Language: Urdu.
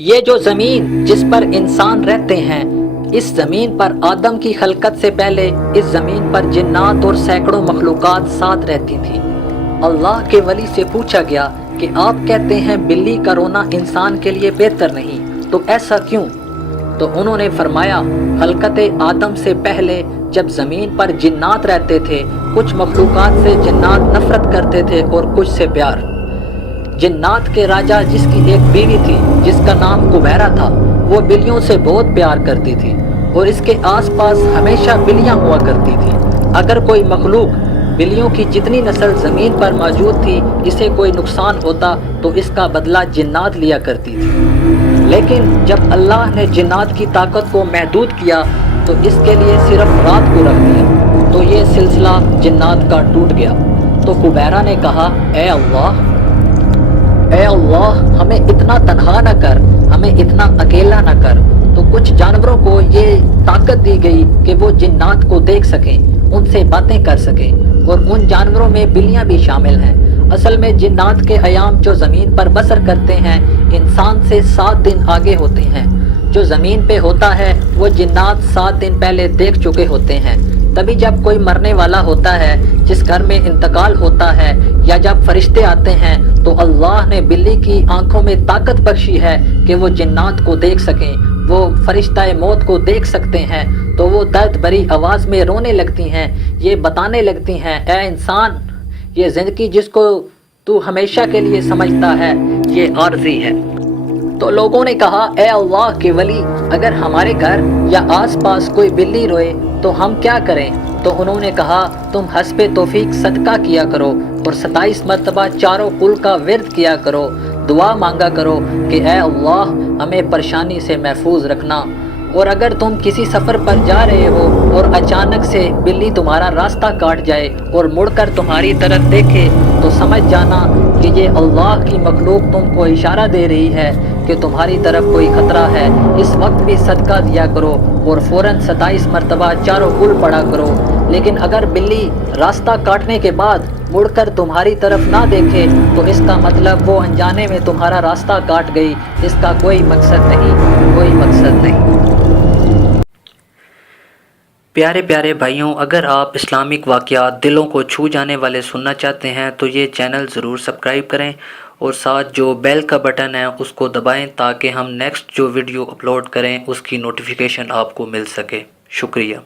یہ جو زمین جس پر انسان رہتے ہیں، اس زمین پر آدم کی خلقت سے پہلے اس زمین پر جنات اور سینکڑوں مخلوقات ساتھ رہتی تھیں۔ اللہ کے ولی سے پوچھا گیا کہ آپ کہتے ہیں بلی کا رونا انسان کے لیے بہتر نہیں، تو ایسا کیوں؟ تو انہوں نے فرمایا، خلقت آدم سے پہلے جب زمین پر جنات رہتے تھے، کچھ مخلوقات سے جنات نفرت کرتے تھے اور کچھ سے پیار۔ جنات کے راجہ جس کی ایک بیوی تھی جس کا نام کبیرہ تھا، وہ بلیوں سے بہت پیار کرتی تھی اور اس کے آس پاس ہمیشہ بلیاں ہوا کرتی تھیں۔ اگر کوئی مخلوق بلیوں کی جتنی نسل زمین پر موجود تھی اسے کوئی نقصان ہوتا تو اس کا بدلہ جنات لیا کرتی تھی، لیکن جب اللہ نے جنات کی طاقت کو محدود کیا تو اس کے لیے صرف رات کو رکھ دیا، تو یہ سلسلہ جنات کا ٹوٹ گیا۔ تو کبیرہ نے کہا، اے اللہ، ہمیں اتنا تنہا نہ کر، ہمیں اتنا اکیلا نہ کر۔ تو کچھ جانوروں کو یہ طاقت دی گئی کہ وہ جنات کو دیکھ سکیں، ان سے باتیں کر سکیں، اور ان جانوروں میں بلیاں بھی شامل ہیں۔ اصل میں جنات کے ایام جو زمین پر بسر کرتے ہیں انسان سے 7 دن آگے ہوتے ہیں۔ جو زمین پہ ہوتا ہے وہ جنات 7 دن پہلے دیکھ چکے ہوتے ہیں۔ تبھی جب کوئی مرنے والا ہوتا ہے، جس گھر میں انتقال ہوتا ہے، یا جب فرشتے آتے ہیں تو اللہ نے بلی کی آنکھوں میں طاقت بخشی ہے کہ وہ جنات کو دیکھ سکیں، وہ فرشتہ موت کو دیکھ سکتے ہیں، تو وہ درد بھری آواز میں رونے لگتی ہیں، یہ بتانے لگتی ہیں، اے انسان، یہ زندگی جس کو تو ہمیشہ کے لیے سمجھتا ہے یہ عارضی ہے۔ تو لوگوں نے کہا، اے اللہ کے ولی، اگر ہمارے گھر یا آس پاس کوئی بلی روئے تو ہم کیا کریں؟ تو انہوں نے کہا، تم حسب توفیق صدقہ کیا کرو اور 27 مرتبہ چاروں کل کا ورد کیا کرو، دعا مانگا کرو کہ اے اللہ ہمیں پریشانی سے محفوظ رکھنا۔ اور اگر تم کسی سفر پر جا رہے ہو اور اچانک سے بلی تمہارا راستہ کاٹ جائے اور مڑ کر تمہاری طرف دیکھے تو سمجھ جانا کہ یہ اللہ کی مخلوق تم کو اشارہ دے رہی ہے کہ تمہاری طرف کوئی خطرہ ہے۔ اس وقت بھی صدقہ دیا کرو اور فوراً 27 مرتبہ چاروں کل پڑھا کرو۔ لیکن اگر بلی راستہ کاٹنے کے بعد مڑ کر تمہاری طرف نہ دیکھے تو اس کا مطلب وہ انجانے میں تمہارا راستہ کاٹ گئی، اس کا کوئی مقصد نہیں۔ پیارے پیارے بھائیوں، اگر آپ اسلامک واقعات دلوں کو چھو جانے والے سننا چاہتے ہیں تو یہ چینل ضرور سبسکرائب کریں اور ساتھ جو بیل کا بٹن ہے اس کو دبائیں تاکہ ہم نیکسٹ جو ویڈیو اپلوڈ کریں اس کی نوٹیفیکیشن آپ کو مل سکے۔ شکریہ۔